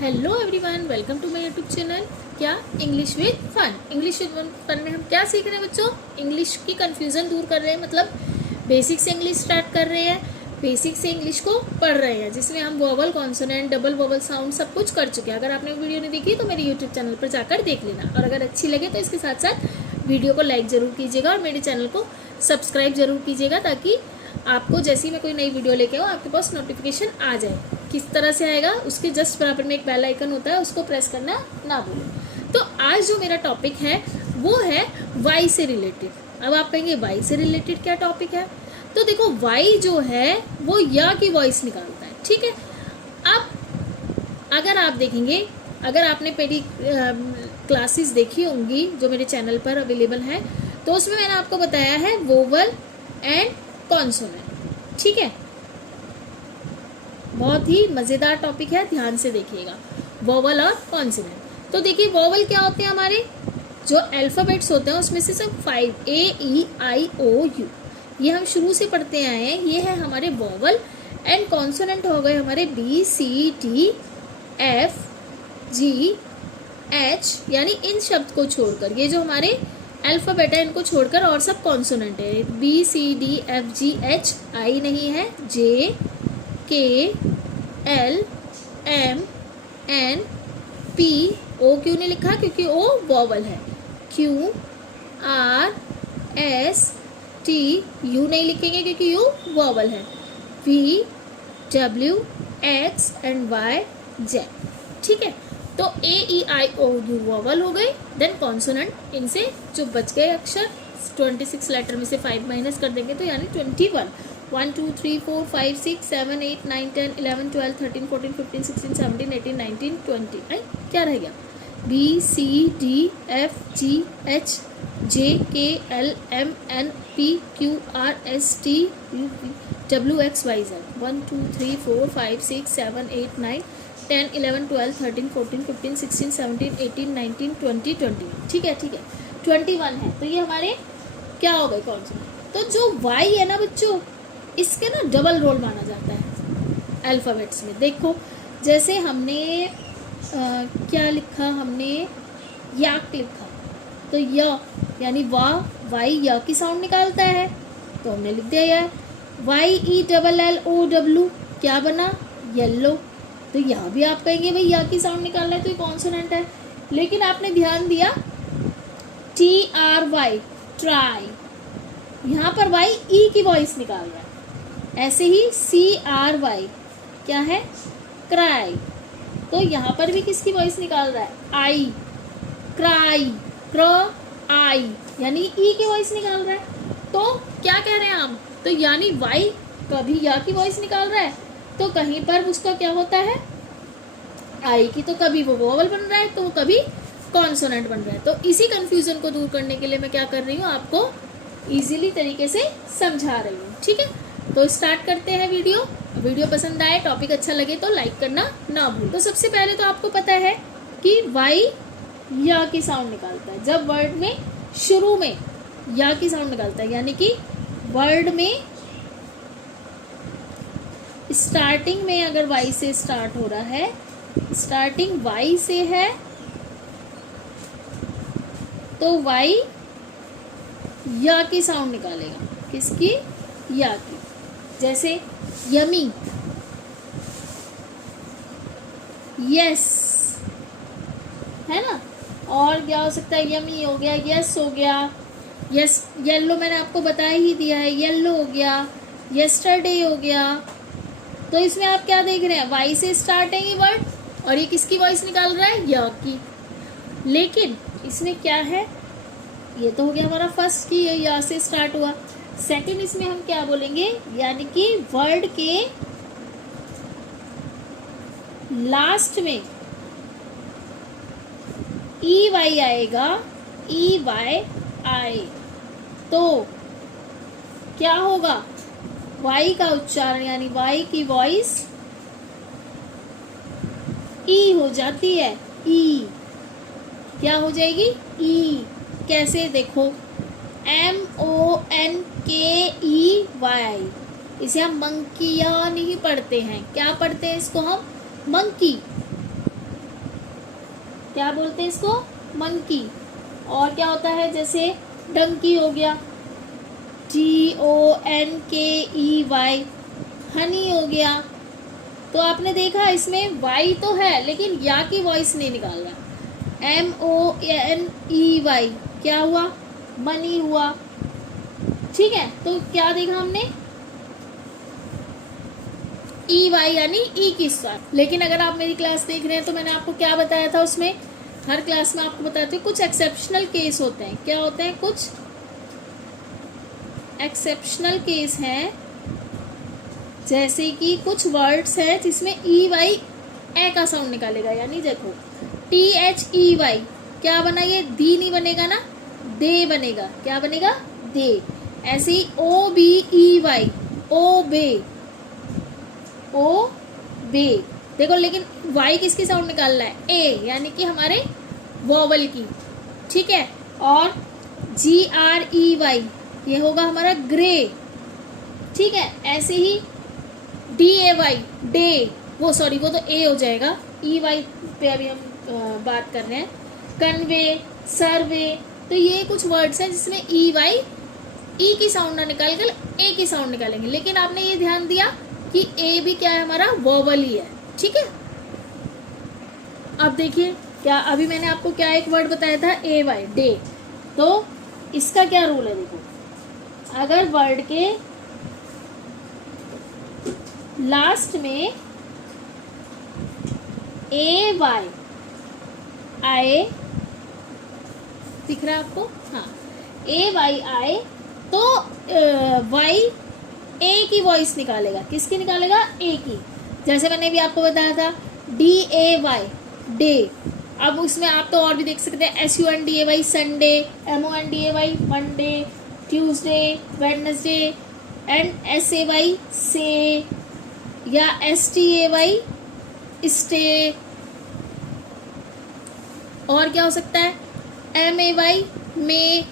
Hello everyone, welcome to my YouTube channel. क्या English with fun. English with fun में हम क्या सीख रहे हैं बच्चों? इंग्लिश की कंफ्यूजन दूर कर रहे हैं, मतलब बेसिक से इंग्लिश स्टार्ट कर रहे हैं, बेसिक से इंग्लिश को पढ़ रहे हैं, जिसमें हम vowel, consonant, double vowel sound सब कुछ कर चुके हैं। अगर आपने वीडियो नहीं देखी तो मेरे यूट्यूब चैनल पर जाकर देख लेना, और अगर अच्छी लगे तो इसके साथ साथ वीडियो को लाइक ज़रूर कीजिएगा और मेरे चैनल को सब्सक्राइब जरूर कीजिएगा, ताकि आपको जैसे ही मैं कोई नई वीडियो लेके आऊँ आपके पास नोटिफिकेशन आ जाए। किस तरह से आएगा? उसके जस्ट बराबर में एक बेल आइकन होता है, उसको प्रेस करना ना भूलें। तो आज जो मेरा टॉपिक है वो है वाई से रिलेटेड। अब आप कहेंगे वाई से रिलेटेड क्या टॉपिक है? तो देखो, वाई जो है वो या की वॉइस निकालता है, ठीक है। अब अगर आप देखेंगे, अगर आपने मेरी क्लासेस देखी होंगी जो मेरे चैनल पर अवेलेबल है, तो उसमें मैंने आपको बताया है वोवल एंड कॉन्सोनेंट, ठीक है। बहुत ही मज़ेदार टॉपिक है, ध्यान से देखिएगा, वोवल और कॉन्सोनेंट। तो देखिए, वोवल क्या होते हैं? हमारे जो अल्फ़ाबेट्स होते हैं उसमें से सब 5 A E I O U, ये हम शुरू से पढ़ते आए हैं, ये है हमारे वोवल। एंड कॉन्सोनेंट हो गए हमारे B C D F G H, यानी इन शब्द को छोड़कर, ये जो हमारे अल्फ़ाबेट है इनको छोड़कर और सब कॉन्सोनेंट है। B C D F G H, I नहीं है, J K L M N P, O क्यों नहीं लिखा? क्योंकि O वोवल है। Q R S T, U नहीं लिखेंगे क्योंकि U वोवल है। V W X and Y Z, ठीक है। तो A E I O U vowel हो गए। देन कॉन्सोनेंट, इनसे जो बच गए अक्षर 26 लेटर में से 5 माइनस कर देंगे तो यानी 21। 1 2 3 4 5 6 7 8 9 10 11 12 13 14 15 16 17 18 19 20, राइट? क्या रह गया? B C D F G H J K L M N P Q R S T U V W X Y Z। 1 2 3 4 5 6 7 8 9 10 11 12 13 14 15 16 17 18 19 20 21, ठीक है, ठीक है। 21 है, तो ये हमारे क्या हो गए? कौन से? तो जो वाई है ना बच्चों, इसके ना डबल रोल माना जाता है अल्फ़ाबेट्स में। देखो, जैसे हमने क्या लिखा? हमने याक लिखा, तो य यानी वाह, वाई या की साउंड निकालता है, तो हमने लिख दिया यार। YELLO, क्या बना? येल्लो। तो यहाँ भी आप कहेंगे भाई या की साउंड निकालना है तो ये कॉन्सोनेंट है, लेकिन आपने ध्यान दिया TRY, ट्राई, यहाँ पर वाई ई की वॉइस निकाल रहा है। ऐसे ही CRY क्या है? क्राई, तो यहाँ पर भी किसकी वॉइस निकाल रहा है? आई, क्राई, क्र आई, यानी ई की वॉइस निकाल रहा है। तो क्या कह रहे हैं हम? तो यानी वाई कभी या की वॉइस निकाल रहा है तो कहीं पर उसका क्या होता है? आई की, तो कभी वो वोवल बन रहा है तो वो कभी कॉन्सोनेंट बन रहा है। तो इसी कंफ्यूजन को दूर करने के लिए मैं क्या कर रही हूँ, आपको इजीली तरीके से समझा रही हूँ, ठीक है। तो स्टार्ट करते हैं वीडियो। वीडियो पसंद आए, टॉपिक अच्छा लगे तो लाइक करना ना भूल। तो सबसे पहले तो आपको पता है कि वाई या की साउंड निकालता है, जब वर्ड में शुरू में या की साउंड निकालता है, यानी कि वर्ड में स्टार्टिंग में अगर वाई से स्टार्ट हो रहा है, स्टार्टिंग वाई से है, तो वाई या की साउंड निकालेगा। किसकी? या की। जैसे यमी, यस, है ना। और क्या हो सकता है? यमी हो गया, यस हो गया, यस। येल्लो मैंने आपको बता ही दिया है, येल्लो हो गया, यस्टरडे हो गया। तो इसमें आप क्या देख रहे हैं? वाई से स्टार्ट है ये वर्ड, और ये किसकी वॉइस निकाल रहा है? या की। लेकिन इसमें क्या है? ये तो हो गया हमारा फर्स्ट की ये या से स्टार्ट हुआ। सेकंड, इसमें हम क्या बोलेंगे? यानी कि वर्ड के लास्ट में EY आएगा, EYI, तो क्या होगा? वाई का उच्चारण, यानी वाई की वॉइस ई हो जाती है। ई क्या हो जाएगी? ई। कैसे? देखो, MONKEY, इसे हम मंकिया नहीं पढ़ते हैं। क्या पढ़ते हैं इसको हम? मंकी। क्या बोलते हैं इसको, मंकी। और क्या होता है, जैसे डंकी हो गया, DONKEY, हनी हो गया। तो आपने देखा इसमें वाई तो है लेकिन या की वॉइस नहीं निकाल रहा। MONEY, क्या हुआ, मनी हुआ। ठीक है, तो क्या देखा हमने, EY यानी ई की साथ। लेकिन अगर आप मेरी क्लास देख रहे हैं तो मैंने आपको क्या बताया था, उसमें हर क्लास में आपको बताती हूँ कुछ एक्सेप्शनल केस होते हैं। क्या होते हैं, कुछ एक्सेप्शनल केस हैं, जैसे कि कुछ वर्ड्स हैं जिसमें EY ए का साउंड निकालेगा। यानी देखो THEY, क्या बना, ये दी नहीं बनेगा ना, दे बनेगा। क्या बनेगा, दे। ऐसे ही OBEY, ओ बे। देखो लेकिन वाई किसकी साउंड निकाल रहा है, ए, यानी कि हमारे वोवल की। ठीक है, और GREY, ये होगा हमारा ग्रे। ठीक है, ऐसे ही DAY, डे, वो सॉरी वो तो ए हो जाएगा, EY पे अभी हम बात कर रहे हैं। कन्वे, सर्वे, तो ये कुछ वर्ड्स हैं जिसमें EY ई की साउंड ना निकाल कर ए की साउंड निकालेंगे। लेकिन आपने ये ध्यान दिया कि ए भी क्या है, हमारा वोवल ही है। ठीक है, अब देखिए क्या, अभी मैंने आपको क्या एक वर्ड बताया था, AY, डे। तो इसका क्या रूल है, देखो अगर वर्ड के लास्ट में AY आए, दिख रहा है आपको, हाँ, AY आए तो वाई ए की वॉइस निकालेगा। किसकी निकालेगा, ए की। जैसे मैंने भी आपको बताया था DAY, डे। अब उसमें आप तो और भी देख सकते हैं, SUNDAY, Sunday, MONDAY, Monday, Tuesday, Wednesday, and SAY, से, या STAY, स्टे। और क्या हो सकता है, MAY, मे,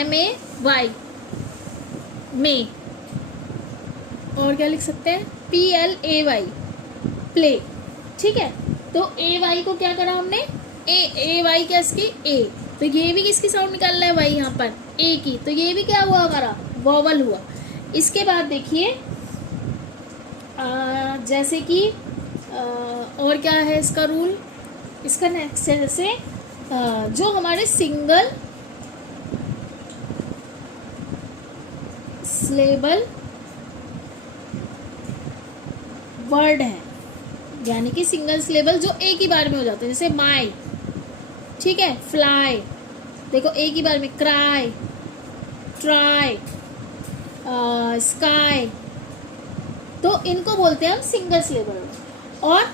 MAY, में। और क्या लिख सकते हैं, PLAY, प्ले। ठीक है, तो AY को क्या करा हमने, AY क्या इसकी, ए। तो ये भी किसकी साउंड निकाल रहा है भाई, यहाँ पर ए की। तो ये भी क्या हुआ, हमारा वोवल हुआ। इसके बाद देखिए जैसे कि और क्या है इसका रूल, इसका नेक्स्ट है, जैसे जो हमारे सिंगल सिलेबल वर्ड है, यानी कि सिंगल सिलेबल जो एक ही बार में हो जाते हैं, जैसे माई। ठीक है, फ्लाई, देखो एक ही बार में, क्राई, ट्राई, स्काई। तो इनको बोलते हैं हम सिंगल सिलेबल। और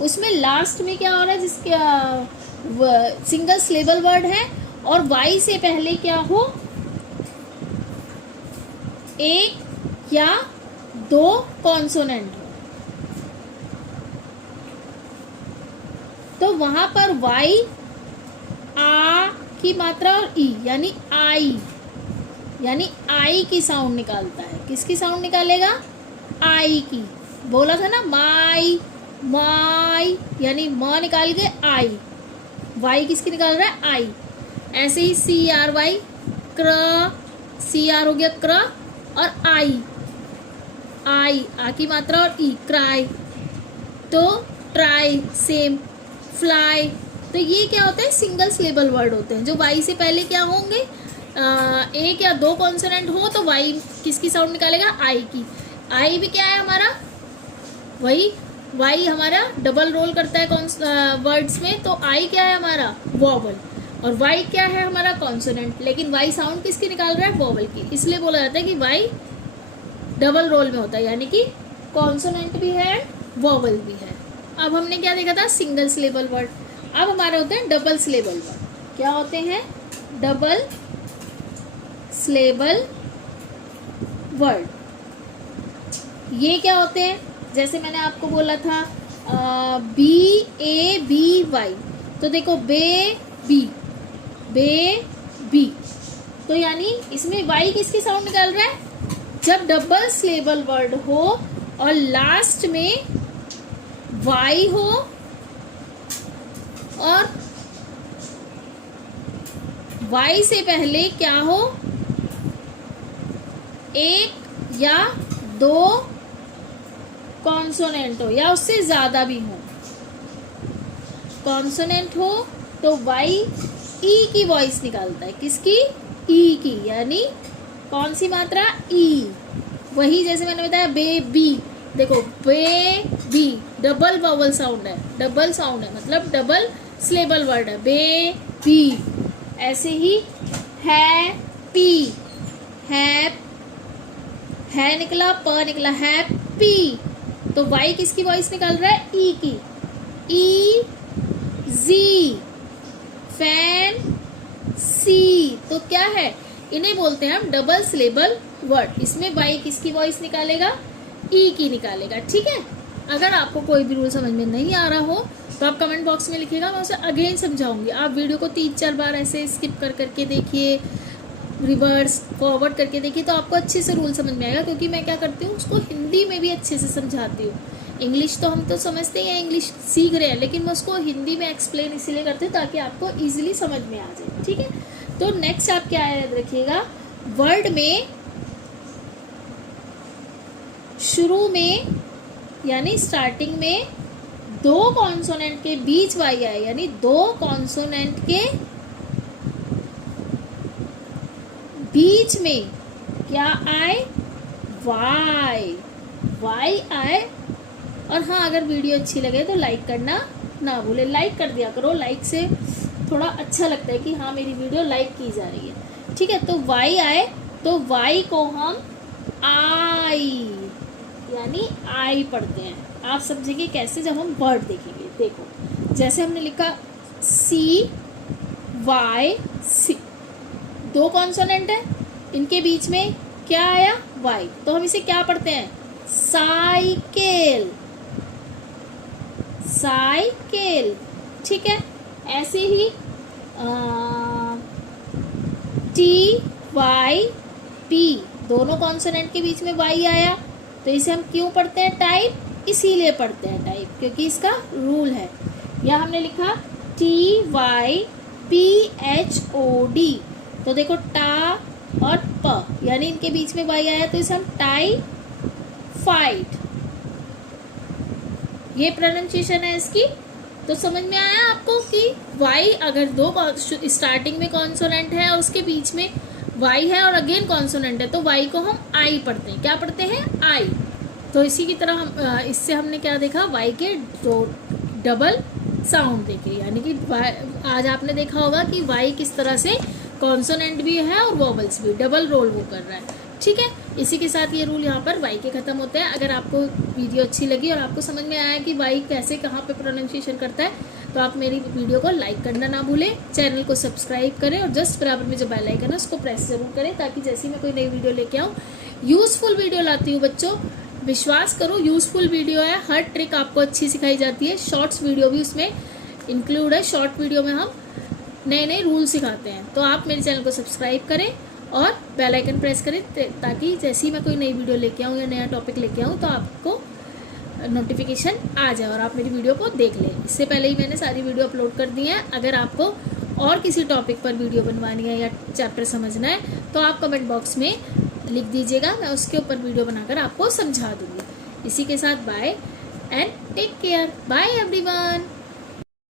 उसमें लास्ट में क्या हो रहा है, जिसके सिंगल सिलेबल वर्ड है और वाई से पहले क्या हो, एक या दो कॉन्सोनेंट हो, तो वहां पर वाई, आ की मात्रा और ई यानी आई, यानी आई की साउंड निकालता है। किसकी साउंड निकालेगा, आई की। बोला था ना, माई, माई, यानी म निकाल के आई। वाई किसकी निकाल रहा है, आई। ऐसे ही CRY, क्र, CR हो गया क्र, और आई, आई, आ की मात्रा और ई, क्राई। तो ट्राई, सेम, फ्लाई। तो ये क्या होते हैं, सिंगल सिलेबल वर्ड होते हैं, जो वाई से पहले क्या होंगे, एक या दो कॉन्सोनेंट हो तो वाई किसकी साउंड निकालेगा, आई की। आई भी क्या है हमारा, वही वाई हमारा डबल रोल करता है वर्ड्स में, तो आई क्या है हमारा, वोवल। और वाई क्या है हमारा, कॉन्सोनेंट। लेकिन वाई साउंड किसकी निकाल रहा है, वोवल की। इसलिए बोला जाता है कि वाई डबल रोल में होता है, यानी कि कॉन्सोनेंट भी है, वोवल भी है। अब हमने क्या देखा था, सिंगल सिलेबल वर्ड। अब हमारे होते हैं डबल सिलेबल वर्ड। क्या होते हैं, डबल सिलेबल वर्ड। ये क्या होते हैं, जैसे मैंने आपको बोला था BABY, तो देखो बे बी, तो यानी इसमें वाई किसकी साउंड निकाल रहा है, जब डबल सिलेबल वर्ड हो और लास्ट में वाई हो और वाई से पहले क्या हो, एक या दो कॉन्सोनेंट हो या उससे ज्यादा भी हो। कॉन्सोनेंट हो तो वाई ई की वॉइस निकालता है, किसकी, ई की, यानी कौन सी मात्रा, ई। वही जैसे मैंने बताया बेबी, देखो बेबी डबल वावल साउंड है, डबल साउंड है, मतलब डबल सिलेबल वर्ड है, बेबी। ऐसे ही हैप्पी, है निकला, प निकला, हैप्पी, तो वाई किसकी वॉइस निकाल रहा है, ई की, ई जी, फैन सी। तो क्या है, इन्हें बोलते हैं हम डबल सिलेबल वर्ड। इसमें वाई किसकी वॉइस निकालेगा, ई की निकालेगा। ठीक है, अगर आपको कोई भी रूल समझ में नहीं आ रहा हो तो आप कमेंट बॉक्स में लिखिएगा, मैं उसे अगेन समझाऊंगी। आप वीडियो को 3-4 बार ऐसे स्किप कर करके देखिए, रिवर्स फॉरवर्ड करके देखिए, तो आपको अच्छे से रूल समझ में आएगा। क्योंकि मैं क्या करती हूँ, उसको हिंदी में भी अच्छे से समझाती हूँ। इंग्लिश तो हम तो समझते ही हैं, इंग्लिश सीख रहे हैं, लेकिन मैं उसको हिंदी में एक्सप्लेन इसीलिए करती हूँ ताकि आपको ईजिली समझ में आ जाए। ठीक है, तो नेक्स्ट आप क्या याद रखिएगा, वर्ड में शुरू में यानी स्टार्टिंग में दो कॉन्सोनेंट के बीच वाई आए, यानी दो कॉन्सोनेंट के बीच में क्या आए, वाई, वाई आए। और हाँ, अगर वीडियो अच्छी लगे तो लाइक करना ना भूले, लाइक कर दिया करो, लाइक से थोड़ा अच्छा लगता है कि हाँ मेरी वीडियो लाइक की जा रही है। ठीक है, तो वाई आए तो वाई को हम आई यानी आई पढ़ते हैं। आप समझेंगे कैसे जब हम वर्ड देखेंगे। देखो जैसे हमने लिखा सी वाई सी, दो कॉन्सोनेंट है, इनके बीच में क्या आया, वाई, तो हम इसे क्या पढ़ते हैं, साइकिल, साइकिल। ठीक है, ऐसे ही टी वाई पी, दोनों कॉन्सोनेंट के बीच में वाई आया तो इसे हम क्यों पढ़ते हैं, टाइप, इसीलिए पढ़ते हैं टाइप क्योंकि इसका रूल है। या हमने लिखा T Y P H O D, तो देखो टा और प, यानी इनके बीच में वाई आया तो इसे हम टाई फाइट, ये प्रोनाउंसिएशन है इसकी। तो समझ में आया आपको कि वाई अगर दो स्टार्टिंग में कॉन्सोनेंट है और उसके बीच में वाई है और अगेन कॉन्सोनेंट है तो वाई को हम आई पढ़ते हैं, क्या पढ़ते हैं, आई। तो इसी की तरह हम इससे हमने क्या देखा, वाई के दो डबल साउंड देखे, यानी कि आज आपने देखा होगा कि वाई किस तरह से कॉन्सोनेंट भी है और वोवल्स भी, डबल रोल वो कर रहा है। ठीक है, इसी के साथ ये रूल यहाँ पर वाई के ख़त्म होते हैं। अगर आपको वीडियो अच्छी लगी और आपको समझ में आया कि वाई कैसे कहाँ पे प्रोनाउंसिएशन करता है तो आप मेरी वीडियो को लाइक करना ना भूलें, चैनल को सब्सक्राइब करें और जस्ट बराबर में जो बेल आइकन है उसको प्रेस जरूर करें ताकि जैसे ही मैं कोई नई वीडियो लेके आऊँ, यूज़फुल वीडियो लाती हूँ बच्चों, विश्वास करो यूज़फुल वीडियो है, हर ट्रिक आपको अच्छी सिखाई जाती है, शॉर्ट्स वीडियो भी उसमें इंक्लूड है। शॉर्ट वीडियो में हम नए नए रूल सिखाते हैं, तो आप मेरे चैनल को सब्सक्राइब करें और बेल आइकन प्रेस करें ताकि जैसे ही मैं कोई नई वीडियो लेके आऊँ या नया टॉपिक लेके आऊँ तो आपको नोटिफिकेशन आ जाए और आप मेरी वीडियो को देख लें। इससे पहले ही मैंने सारी वीडियो अपलोड कर दी है। अगर आपको और किसी टॉपिक पर वीडियो बनवानी है या चैप्टर समझना है तो आप कमेंट बॉक्स में लिख दीजिएगा, मैं उसके ऊपर वीडियो बनाकर आपको समझा दूँगी। इसी के साथ bye and take care, bye everyone.